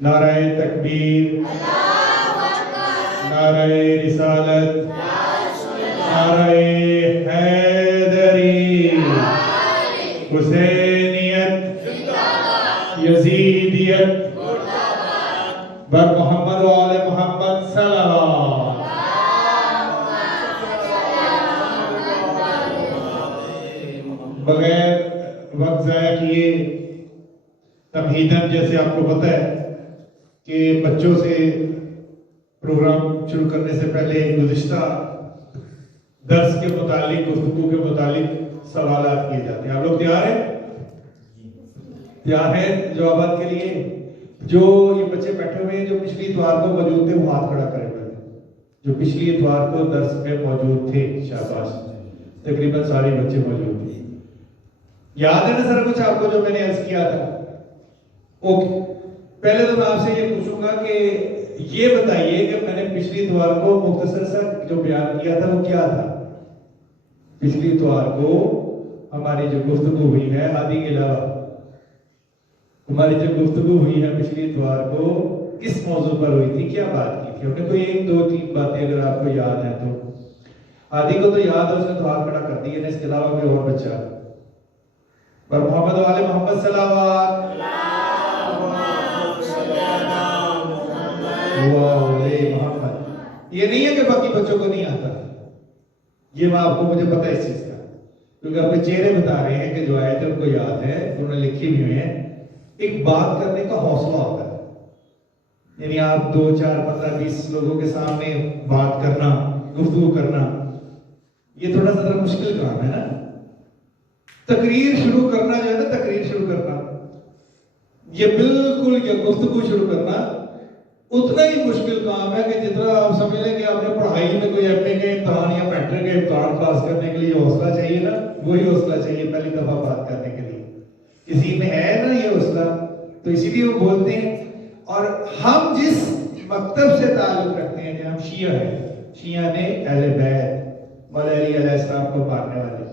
نعرہ تکبیر، نعرہ رسالت، نعرہ حیدری، حسینیت، یزیدیت، بر محمد و آل محمد صلوات۔ بغیر وقت ضائع کیے تمہیداً، جیسے آپ کو پتہ ہے کہ بچوں سے پروگرام شروع کرنے سے پہلے گزشتہ درس کے متعلق، گفتگو کے متعلق سوالات کیے جاتے ہیں۔ آپ لوگ تیار ہیں؟ تیار ہیں جوابات کے لیے؟ جو یہ بچے بیٹھے ہوئے ہیں جو پچھلی اتوار کو موجود تھے وہ ہاتھ کھڑا کریں پہلے، جو پچھلی اتوار کو درس میں موجود تھے۔ شاباش، تقریباً سارے بچے موجود تھے۔ یاد ہے نا سر کچھ آپ کو جو میں نے عرض کیا تھا؟ اوکے، پہلے تو میں آپ سے یہ پوچھوں گا کہ یہ بتائیے کہ میں نے پچھلی اتوار کو مختصر سا جو بیان کیا تھا وہ کیا تھا؟ پچھلی اتوار کو ہماری جو گفتگو ہوئی ہے، ہادی کے علاوہ ہماری جو گفتگو ہوئی ہے پچھلی اتوار کو کس موضوع پر ہوئی تھی؟ کیا بات کی تھی ہم نے؟ کوئی ایک دو تین باتیں اگر آپ کو یاد ہیں تو؟ ہادی کو تو یاد ہے، اس نے تو ہاتھ کھڑا کر دیا نا، اس کے علاوہ کوئی اور بچہ؟ پر محمد و آل محمد صلوات۔ محمد، یہ نہیں ہے کہ باقی بچوں کو نہیں آتا، یہ میں آپ کو، مجھے پتا ہے اس چیز کا، کیونکہ اپنے چہرے بتا رہے ہیں کہ جو آئے تھے ان کو یاد ہے، انہوں نے لکھی بھی ہوئی ہیں۔ ایک بات کرنے کا حوصلہ ہوتا ہے، یعنی آپ 2 4 15 20 لوگوں کے سامنے بات کرنا، گفتگو کرنا، یہ تھوڑا سا ذرا مشکل کام ہے نا۔ تقریر شروع کرنا جو ہے نا، تقریر شروع کرنا، یہ بالکل یہ گفتگو شروع کرنا اتنا ہی مشکل کام ہے کہ جتنا آپ سمجھ لیں کہ آپ نے پڑھائی میں کوئی ایم اے کے امتحان یا میٹرک کے امتحان پاس کرنے کے لیے حوصلہ چاہیے نا، وہی حوصلہ چاہیے پہلی دفعہ بات کرنے کے لیے۔ کسی میں ہے نا یہ حوصلہ، تو اسی لیے وہ بولتے ہیں۔ اور ہم جس مکتب سے تعلق رکھتے ہیں، ہم شیعہ ہیں، شیعہ نے اہل بیت مولا علی علیہ السلام کو ماننے والے،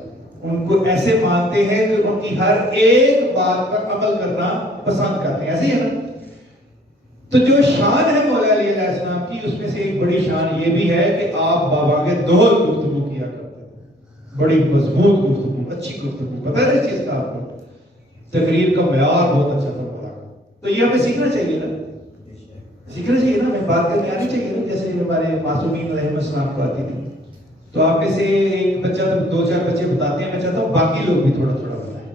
ان کو ایسے مانتے ہیں کہ ان کی ہر ایک بات پر عمل کرنا پسند کرتے ہیں، ایسے ہی ہے نا۔ تو جو شان ہے مولا علی علیہ السلام کی، اس میں سے ایک بڑی شان یہ بھی ہے کہ آپ بابا کے دور گفتگو کیا کرتے ہیں، بڑی مضبوط گفتگو، اچھی گفتگو، پتہ ہے اس چیز کا آپ کو؟ تقریر کا معیار بہت اچھا تھا مولا کا، تو یہ ہمیں سیکھنا چاہیے نا، سیکھنا چاہیے نا، ہمیں بات کرنے آنی چاہیے نا، جیسے ہمارے معصومین علیہ السلام کو آتی تھی۔ تو آپ میں سے ایک بچہ، 2 4 بچے بتاتے ہیں، میں چاہتا ہوں باقی لوگ بھی تھوڑا تھوڑا بتائیں۔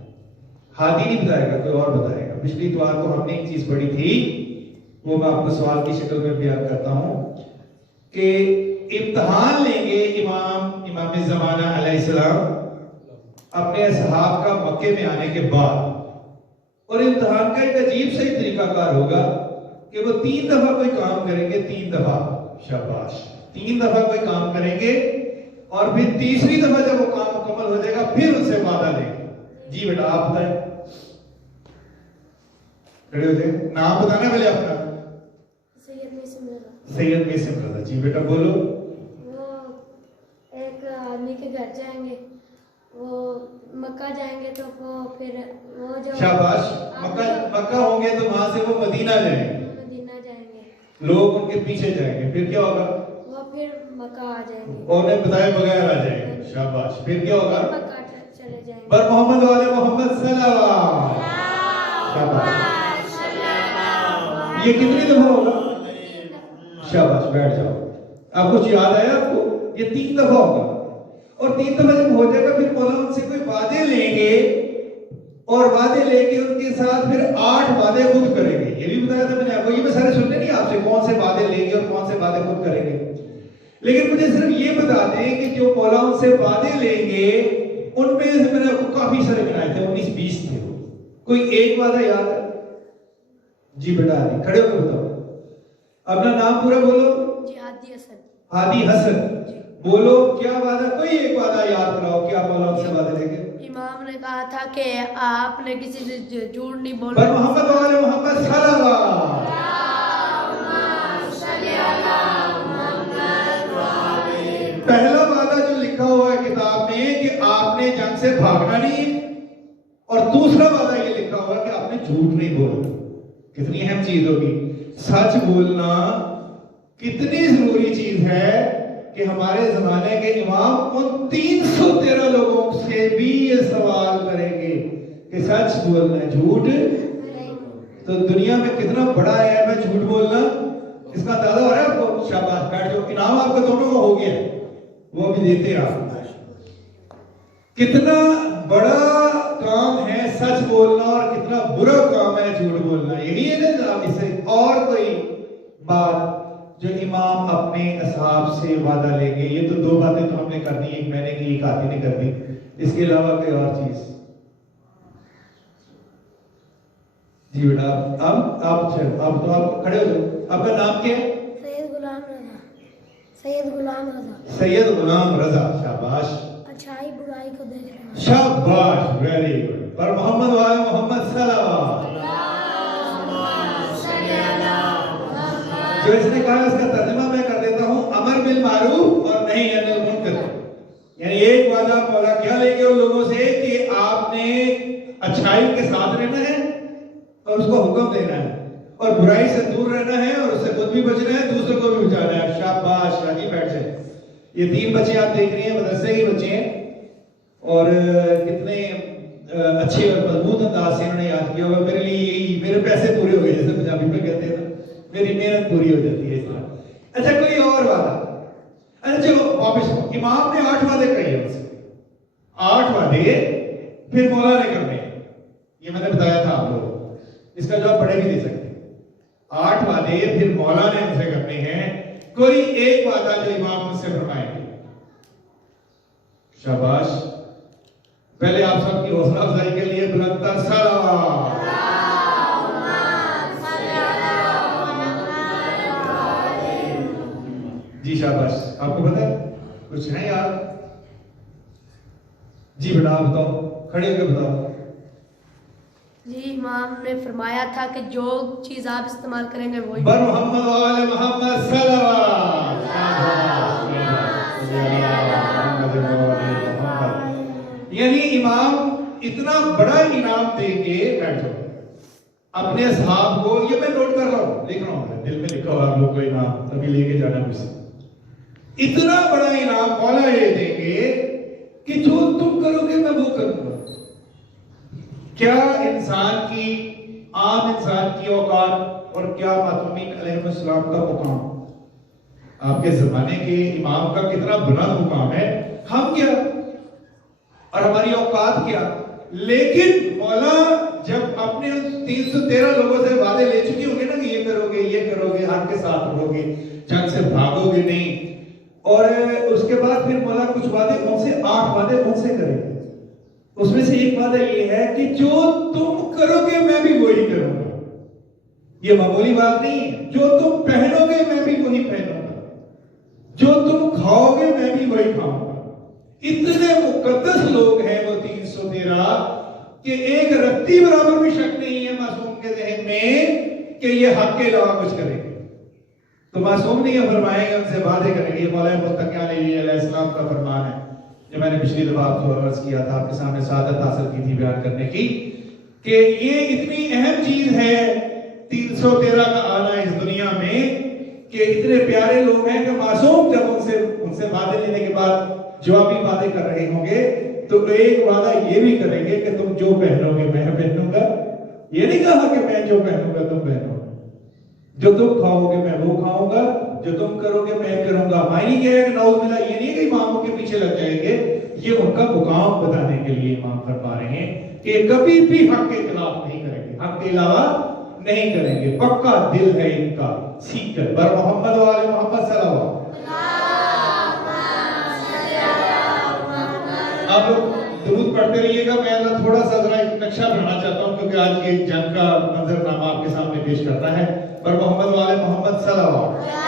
ہادی نہیں بتائے گا، کوئی اور بتائے گا۔ پچھلی اتوار کو ہم نے ایک چیز پڑھی تھی، وہ میں آپ کو سوال کی شکل میں بیان کرتا ہوں کہ امتحان لیں گے امام زمانہ علیہ السلام اپنے اصحاب کا مکے میں آنے کے بعد، اور امتحان کا ایک عجیب سے طریقہ کار ہوگا کہ وہ 3 دفعہ کوئی کام کریں گے، 3 دفعہ، شاباش، 3 دفعہ کوئی کام کریں گے، اور پھر تیسری دفعہ جب وہ کام مکمل ہو جائے گا پھر ان سے وعدہ لیں گے۔ جی بیٹا آپ بتائیں، کھڑے ہو جائیں، نام بتانا پہلے اپنا۔ سید میسم رضا، جی بیٹا بولو۔ وہ ایک آدمی کے گھر جائیں گے، وہ مکہ جائیں گے، تو وہ پھر وہ جو شاباش، مکہ ہوں گے تو وہاں سے وہ مدینہ جائیں گے، مدینہ جائیں گے، لوگ ان کے پیچھے جائیں گے، پھر کیا ہوگا؟ وہ پھر مکہ آ جائیں گے، اور انہیں بتائے بغیر آ جائیں گے، شاباش، پھر کیا ہوگا؟ مکہ چلے جائیں گے۔ بر محمد و آل محمد صلوات۔ شاباش، یہ کتنی دفعہ ہوگا؟ شاباش، بیٹھ جاؤ۔ آپ کچھ یاد آیا آپ کو؟ یہ 3 دفعہ ہوگا، اور 3 دفعہ جب ہو جائے گا پھر مولا ان سے کوئی وعدے لیں گے، اور وعدے لے کے ان کے ساتھ پھر 8 وعدے خود کریں گے۔ یہ بھی بتایا تھا میں نے آپ کو، یہ میں سارے سننے نہیں آپ سے کون سے وعدے لیں گے اور کون سے وعدے خود کریں گے، لیکن مجھے صرف یہ بتا دیں کہ جو مولا ان سے وعدے لیں گے ان میں سے میں نے آپ کو کافی سارے گنائے تھے، 19 20 تھے، کوئی ایک وعدہ یاد ہے؟ جی بیٹا ہادی، کھڑے ہو کے بتاؤ، اپنا نام پورا بولو۔ جی ہادی حسن۔ ہادی حسن، بولو کیا وعدہ، کوئی ایک وعدہ یاد کراؤ، کیا مولا ان سے وعدے لے کے؟ امام نے کہا تھا کہ آپ نے کسی سے جھوٹ نہیں بر بولنا۔ محمد و آل محمد صلوات۔ پہلا وعدہ جو لکھا ہوا ہے کتاب میں کہ آپ نے جنگ سے بھاگنا نہیں، اور دوسرا وعدہ یہ لکھا ہوا ہے کہ آپ نے جھوٹ نہیں بولنا۔ کتنی اہم چیز ہوگی سچ بولنا کتنی ضروری چیز ہے کہ ہمارے زمانے کے امام ان 313 لوگوں سے بھی یہ سوال کریں گے کہ سچ بولنا ہے جھوٹ. تو دنیا میں کتنا بڑا ہے میں جھوٹ بولنا, اس کا اندازہ ہو رہا ہے آپ کو؟ شاباش, بیٹھ جو انعام آپ کا دونوں کو ہو گیا, وہ بھی دیتے آپ. کتنا بڑا کام ہے سچ بولنا اور کتنا برا کام ہے جھوٹ بولنا. یہی ہے نا. اس سے اور کوئی بات جو امام اپنے اصحاب سے وعدہ لیں گے, یہ تو 2 باتیں تو ہم نے کرنی, ایک میں نے کی, ایک آتی نے کر دی, اس کے علاوہ کوئی اور چیز؟ جی بیٹا آپ تو آپ کھڑے ہو جاؤ. آپ کا نام کیا ہے؟ سید غلام رضا. سید غلام رضا. سید غلام رضا. شاباش. اچھائی برائی کو دیکھ رہے ہیں. شاباش, ویری گڈ. پر محمد والے محمد صلی اللہ. جو اس نے کہا اس کا ترجمہ میں کر دیتا ہوں, امر بالمعروف اور نہی عن المنکر. یعنی ایک وعدہ مولا کیا لیں گے ان لوگوں سے کہ آپ نے اچھائی کے ساتھ رہنا ہے اور اس کو حکم دینا ہے, اور برائی سے دور رہنا ہے, اور اس سے خود بھی بچنا ہے, دوسروں کو بھی بچانا ہے. شاباش. راجی بیٹھ جائے. یہ 3 بچے آپ دیکھ رہے ہیں, مدرسے کے بچے ہیں, اور کتنے اچھے اور مضبوط انداز سے انہوں نے یاد کیا ہوگا. میرے لیے میرے پیسے پورے ہو گئے, جیسے پنجابی میں کہتے ہیں نا, میری محنت پوری ہو جاتی ہے اس طرح. اچھا کوئی اور وعدہ؟ اچھا چلو واپس. امام نے 8 وعدے کہے ان سے, 8 وعدے پھر مولا نے کرنے. یہ میں نے بتایا تھا آپ لوگوں کو, اس کا جواب بڑے بھی دے سکتے. 8 وعدے پھر مولا نے ان سے کرنے ہیں. کوئی ایک وعدہ جو امام ان سے فرمائیں گے. شاباش. پہلے آپ سب کی حوصلہ افزائی کے لیے بلند تر صلوات. جی شاباش. آپ کو پتا ہے کچھ ہے یار؟ جی بیٹا آپ بتاؤ, کھڑے ہو کے بتاؤ. جی امام نے فرمایا تھا کہ جو چیز آپ استعمال کریں گے وہی. بر محمد وآل محمد صلوات. یعنی امام اتنا بڑا انعام دیں گے. بیٹھ جاؤ. اپنے اصحاب کو, یہ میں نوٹ کر رہا ہوں, لکھ رہا ہوں, دل میں لکھا ہوا آپ لوگ کو انعام, تبھی لے کے جانا مجھ سے. اتنا بڑا انعام مولا یہ دیں گے کہ جو تم کرو گے میں وہ کروں گا. کیا انسان کی, عام انسان کی اوقات اور کیا معصومین علیہ السلام کا مقام, آپ کے زمانے کے امام کا کتنا بلند مقام ہے. ہم کیا اور ہماری اوقات کیا. لیکن مولا جب اپنے 313 لوگوں سے وعدے لے چکی ہوں گے نا کہ یہ کرو گے, یہ کرو گے, حق کے ساتھ رہو گے, جنگ سے بھاگو گے نہیں, اور اس کے بعد پھر مولا کچھ وعدے ان سے, 8 وعدے ان سے کریں گے. اس میں سے ایک وعدہ یہ ہے کہ جو تم کرو گے میں بھی وہی کروں گا. یہ معمولی بات نہیں ہے. جو تم پہنو گے میں بھی وہی پہنوں گا, جو تم کھاؤ گے میں بھی وہی کھاؤں گا. اتنے مقدس لوگ ہیں وہ 313 کہ ایک رتی برابر بھی شک نہیں ہے معصوم کے ذہن میں کہ یہ حق کے علاوہ کچھ کریں گے. تو معصوم نہیں فرمائیں گے, ان سے وعدے کریں گے. یہ مولا متقی علیہ السلام کا فرمان ہے جو میں نے پچھلی دفعہ آپ کو عرض کیا تھا, آپ کے سامنے سعادت حاصل کی تھی بیان کرنے کی, کہ یہ اتنی اہم چیز ہے 313 کا آنا اس دنیا میں, کہ اتنے پیارے لوگ ہیں کہ معصوم جب ان سے وعدے لینے کے بعد جوابی باتیں کر رہے ہوں گے تو ایک وعدہ یہ بھی کریں گے کہ تم جو پہنو گے میں پہنوں گا. یہ نہیں کہا کہ میں جو پہنوں گا تم پہنو, جو تم کھاؤ گے میں وہ کھاؤں گا, جو تم کرو گے میں کروں گا. میں نہیں کہہ رہا کہ نعوذ باللہ, یہ نہیں کہ اماموں کے پیچھے لگ جائیں گے. یہ ان کا مقام بتانے کے لیے امام فرما رہے ہیں کہ کبھی بھی حق کے خلاف نہیں کریں گے, حق کے علاوہ نہیں کریں گے. پکا دل ہے ان کا. سیکھ کر بر محمد وآل محمد صلی اللہ. آپ لوگ درود پڑھتے رہیے گا. میں تھوڑا سا ذرا ایک نقشہ بنانا چاہتا ہوں کیونکہ آج کی جنگ کا منظرنامہ آپ کے سامنے پیش کرنا ہے. بر محمد وآل محمد صلی اللہ.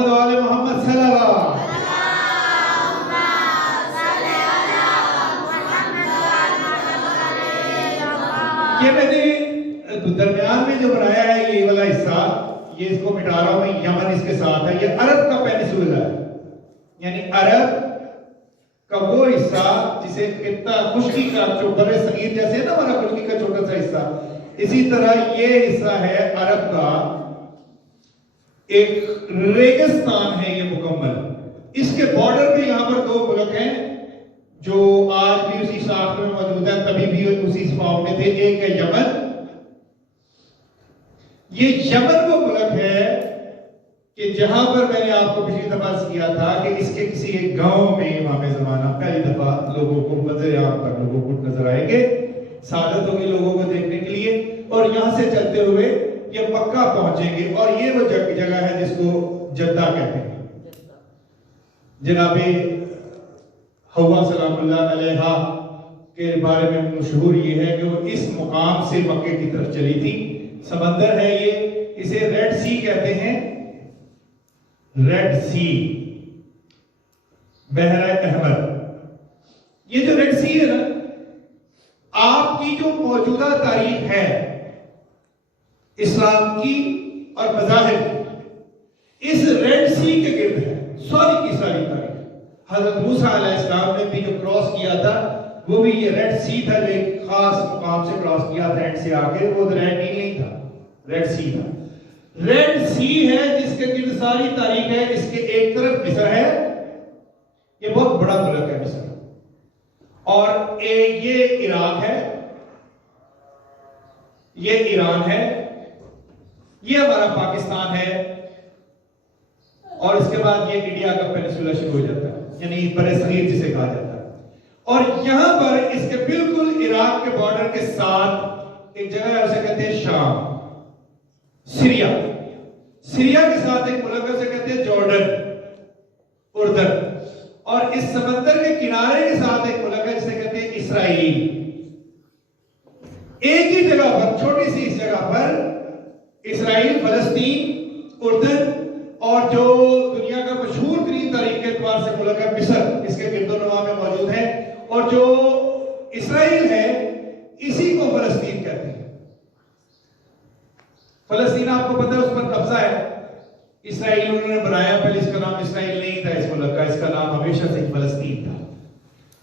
محمد والے محمد صلی اللہ یہ میں نے درمیان میں جو بنایا ہے یہ والا حصہ، یہ اس کو مٹا رہا ہوں میں، یمن اس کے ساتھ ہے، یہ عرب کا پینسولا ہے، یعنی عرب کا وہ حصہ جسے خطہ خشکی کا جو بر صغیر جیسے ہے نا ہمارا خشکی کا چھوٹا سا حصہ، اسی طرح یہ حصہ ہے عرب کا ایک ریگستان ہے یہ مکمل. اس کے بارڈر پہ یہاں پر دو ملک ہیں جو آج بھی اسی ساخت میں موجود ہیں، تبھی بھی اسی فارم میں تھے. ایک ہے یمن. یہ یمن وہ ملک ہے کہ جہاں پر میں نے آپ کو پچھلی دفعہ کیا تھا کہ اس کے کسی ایک گاؤں میں امام زمانہ پہلی دفعہ لوگوں کو منظر عام پر لوگوں کو نظر آئیں گے، سعادت ہوگی لوگوں کو دیکھنے کے لیے، اور یہاں سے چلتے ہوئے یہ مکہ پہنچیں گے، اور یہ وہ جگہ ہے جس کو جدہ کہتے ہیں. جناب حوا سلام اللہ علیہا کے بارے میں مشہور یہ ہے کہ وہ اس مقام سے مکے کی طرف چلی تھی. سمندر ہے یہ، اسے ریڈ سی کہتے ہیں، ریڈ سی، بحر احمر. یہ جو ریڈ سی ہے نا، آپ کی جو موجودہ تاریخ ہے اسلام کی اور مذاہب کی، اس ریڈ سی کے گرد ہے ساری کی ساری تاریخ. حضرت موسیٰ علیہ السلام نے بھی جو کراس کیا تھا وہ بھی یہ ریڈ سی تھا، جو ایک خاص مقام سے کراس کیا تھا اینڈ سے آگے، وہ ریڈ نہیں تھا، ریڈ سی تھا. ریڈ سی ہے جس کے گرد ساری تاریخ ہے. اس کے ایک طرف مصر ہے، یہ بہت بڑا ملک ہے مصر، اور یہ عراق ہے، یہ ایران ہے، یہ ہمارا پاکستان ہے، اور اس کے بعد یہ انڈیا کا پینسولا شروع ہو جاتا ہے، یعنی برصغیر جسے کہا جاتا ہے. اور یہاں پر اس کے بالکل عراق کے بارڈر کے ساتھ ایک جگہ ہے، اسے کہتے ہیں شام، سیریا. سیریا کے ساتھ ایک ملک ہے، اسے کہتے ہیں جارڈن، اردن. اور اس سمندر کے کنارے کے ساتھ ایک ملک ہے جسے کہتے ہیں اسرائیل. ایک ہی جگہ پر، چھوٹی سی اس جگہ پر اسرائیل، فلسطین، اردن، اور جو دنیا کا مشہور ترین تاریخ کے اعتبار سے ملک ہے مصر، اس کے گرد و نواح میں موجود ہے. اور جو اسرائیل ہے اسی کو فلسطین کہتے ہیں. فلسطین آپ کو پتہ ہے اس پر قبضہ ہے، اسرائیل انہوں نے بنایا، پہلے اس کا نام اسرائیل نہیں تھا اس ملک کا، اس کا نام ہمیشہ سے فلسطین تھا.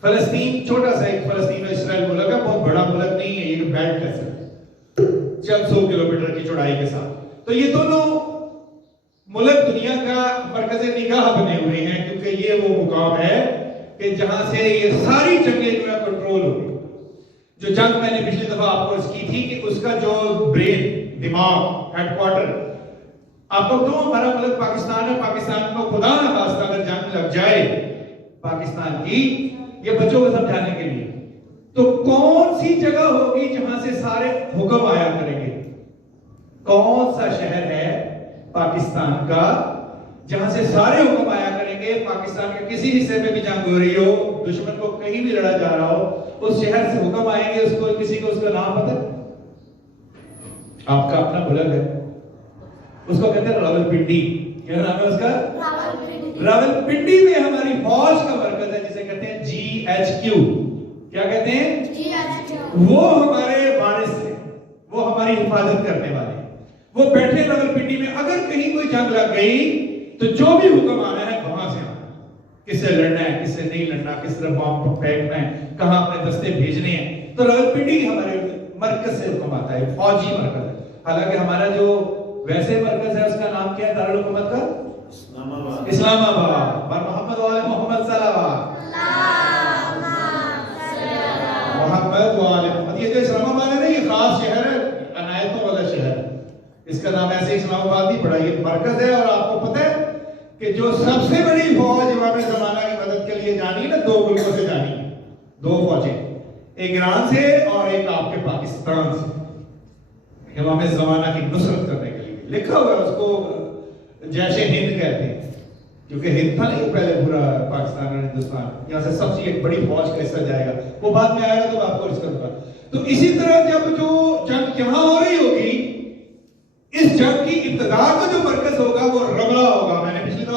فلسطین چھوٹا سا ایک فلسطین اور اسرائیل ملک ہے، بہت بڑا ملک نہیں ہے، یہ بیلٹ ہے چند 100 کلومیٹر کی چوڑائی کے ساتھ. تو یہ دونوں ملک دنیا کا مرکز نگاہ بنے ہوئے ہیں، کیونکہ یہ وہ مقام ہے کہ جہاں سے یہ ساری جنگیں جو ہے کنٹرول ہو گئی. جو جنگ میں نے پچھلی دفعہ آپ کو اس کی تھی کہ اس کا جو برین، دماغ، ہیڈ کوارٹر، آپ کو تو ہمارا ملک پاکستان ہے، پاکستان کو خدا نہ خواستہ اگر جنگ لگ جائے پاکستان کی، یہ بچوں کو سمجھانے کے لیے، تو کون سی جگہ ہوگی جہاں سے سارے حکم آیا کریں گے؟ کون سا شہر ہے پاکستان کا جہاں سے سارے حکم آیا کریں گے؟ پاکستان کے کسی حصے میں بھی جنگ ہو رہی ہو، دشمن کو کہیں بھی لڑا جا رہا ہو، اس شہر سے حکم آئیں گے. اس کو کسی کو اس کا نام پتہ ہے؟ آپ کا اپنا ملک ہے، اس کو کہتے ہیں راولپنڈی. کیا نام ہے اس کا؟ راولپنڈی میں ہماری فوج کا مرکز ہے جسے کہتے ہیں GHQ. کیا کہتے ہیں؟ وہ ہمارے وارث ہیں، وہ ہماری حفاظت کرنے والے ہیں. وہ بیٹھے راولپنڈی میں. اگر کہیں کوئی جنگ لگ گئی تو جو بھی حکم آنا ہے وہاں سے آنا ہے، کس سے لڑنا ہے، کس سے نہیں لڑنا، کس طرح بام پھینکنا ہے، کہاں اپنے دستے بھیجنے ہیں. تو راولپنڈی ہمارے مرکز سے حکم آتا ہے، فوجی مرکز ہے. حالانکہ ہمارا جو ویسے مرکز ہے اس کا نام کیا ہے دارالحکومت کا؟ اسلام آباد. بر محمد والے محمد صلی اللہ محمد والے محمد. یہ جو اسلام آباد ہے نا، یہ خاص شہر ہے، عنایتوں والا شہر. اس کا نام ایسے اسلام آباد نہیں پڑا، یہ مرکز ہے. اور آپ کو پتہ ہے کہ جو سب سے بڑی فوج امام زمانہ کی مدد کے لیے جانی ہے نا، 2 ملکوں سے جانی ہے، 2 فوجیں، ایک ایران سے اور ایک آپ کے پاکستان سے، امام زمانہ کی نصرت کرنے کے لیے. لکھا ہوا ہے اس کو جیش ہند کہتے ہیں، کیونکہ ہند تھا نہیں پہلے پورا پاکستان اور ہندوستان. یہاں سے سب سے ایک بڑی فوج کا حصہ جائے گا، وہ بعد میں آئے گا تو آپ کو اس کا دوں گا. تو اسی طرح جب جو جنگ یہاں ہو رہی ہوگی، اس جنگ کی ابتدا کا جو مرکز ہوگا وہ رملہ ہوگا. میں نے پچھلی دفعہ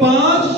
5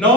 9